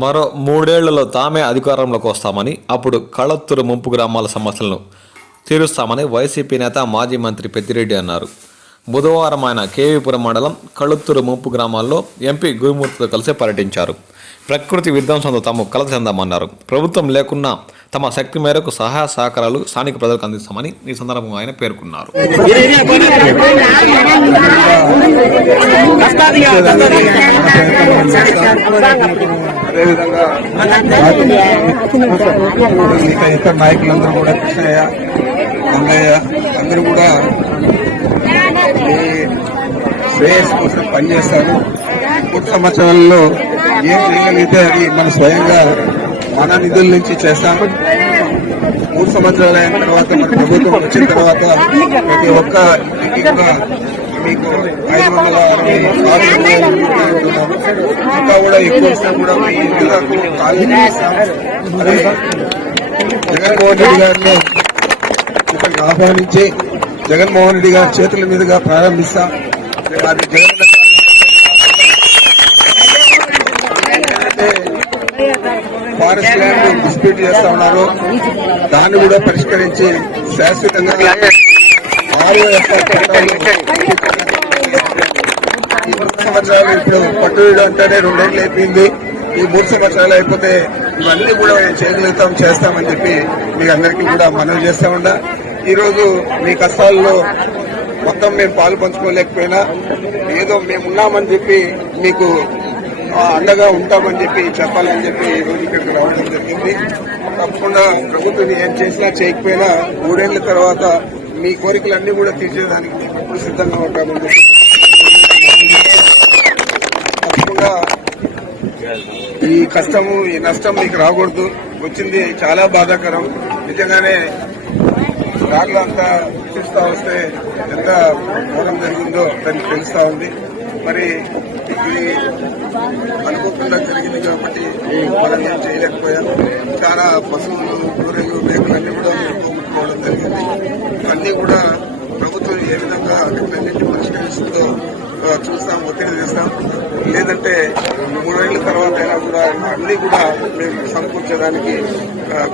మరో 3 ఏళ్లలో తామే అధికారంలోకి వస్తామని, అప్పుడు కళత్తూరు ముంపు గ్రామాల సమస్యలను తీరుస్తామని వైసీపీ నేత మాజీ మంత్రి పెద్దిరెడ్డి అన్నారు. బుధవారం ఆయన కేవీపురం మండలం కళత్తూరు ముంపు గ్రామాల్లో ఎంపీ గురుమూర్తితో కలిసి పర్యటించారు. ప్రకృతి విధ్వంసంతో తాము కలత చెందామన్నారు. ప్రభుత్వం లేకున్నా తమ శక్తి మేరకు సహాయ సహకారాలు స్థానిక ప్రజలకు అందిస్తామని ఈ సందర్భంగా ఆయన పేర్కొన్నారు. ఇతర నాయకులందరూ కూడా కృష్ణయ్య, రంగయ్య అందరూ కూడా శ్రేయస్ కోసం పనిచేస్తారు. 3 సంవత్సరాల్లో ఏం చేయగలిగితే అది మనం స్వయంగా మన నిధుల నుంచి చేస్తాము. 3 సంవత్సరాలు అయిన తర్వాత మన ప్రభుత్వం వచ్చిన తర్వాత ప్రతి ఒక్క ఇంటికి కూడా మీకు 566 ఇంకా కూడా ఎక్కువ ఇస్తా కూడా మీ ఇంటికి ఖాళీ ఇస్తాము. అదే జగన్మోహన్ రెడ్డి గారిని ఇక్కడికి ఆహ్వానించి జగన్మోహన్ రెడ్డి గారి చేతుల మీదుగా ప్రారంభిస్తాం. అది జగన్ ఫారెస్ట్ ల్యాండ్ డిస్ప్యూట్ చేస్తా ఉన్నారు. దాన్ని కూడా పరిష్కరించి శాశ్వతంగా 6 సంవత్సరాలు ఇప్పుడు పట్టుబడి అంటేనే 2 ఏళ్ళు అయిపోయింది. ఈ 3 సంవత్సరాలు అయిపోతే ఇవన్నీ కూడా మేము చేస్తామని చెప్పి మీకు అందరికీ కూడా మనవి చేస్తా ఉన్నా. ఈరోజు మీ కష్టాల్లో మొత్తం మేము పాలు పంచుకోలేకపోయినా ఏదో మేమున్నామని చెప్పి మీకు అండగా ఉంటామని చెప్పి చెప్పాలని చెప్పి ఈరోజు ఇక్కడికి రావడం జరిగింది. తప్పకుండా ప్రభుత్వం ఏం చేసినా చేయకపోయినా 3 ఏళ్ల తర్వాత మీ కోరికలన్నీ కూడా తీర్చేదానికి మేము ఎప్పుడు సిద్ధంగా ఉంటామని చెప్పి తప్పకుండా ఈ కష్టము ఈ నష్టం మీకు రాకూడదు. వచ్చింది చాలా బాధాకరం. నిజంగానే దారిలో అంతా చూస్తా వస్తే ఎంత ఘోరం జరిగిందో దానికి తెలుస్తా ఉంది. మరి ఇది అనుకోకుండా జరిగింది కాబట్టి మనం ఏం చేయలేకపోయాం. చాలా పశువులు, కూరలు, మేకలన్నీ కూడా పోగొట్టుకోవడం జరిగింది. అన్నీ కూడా ప్రభుత్వం ఏ విధంగా వీటన్నింటినీ పరిష్కరిస్తుందో చూస్తాం, ఒత్తిడి చేస్తాం. లేదంటే 3 ఏళ్ల తర్వాత అయినా కూడా అన్ని కూడా మేము సమకూర్చడానికి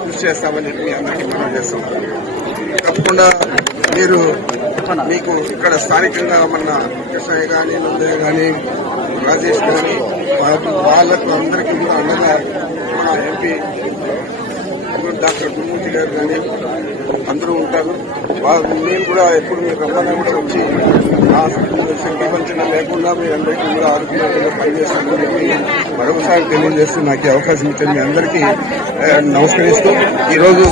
కృషి చేస్తామని చెప్పి మీ అందరికీ మనం చేస్తాం. తప్పకుండా మీకు ఇక్కడ స్థానికంగా మన కృష్ణయ్య కానీ, నందయ్య కానీ, రాజేష్ కానీ వాళ్ళకు అందరికీ కూడా అండగా మన ఎంపీ డాక్టర్ గురుమూర్తి గారు కానీ అందరూ ఉంటారు. మేము కూడా ఎప్పుడు మీరు రమ్మన్నా కూడా వచ్చి శక్తి వంచన లేకుండా మీ అందరికీ కూడా ఆరోగ్యంగా పనిచేస్తామని చెప్పి మరొకసారి తెలియజేస్తూ నాకు అవకాశం ఇచ్చిన మీ అందరికీ నమస్కరిస్తూ ఈరోజు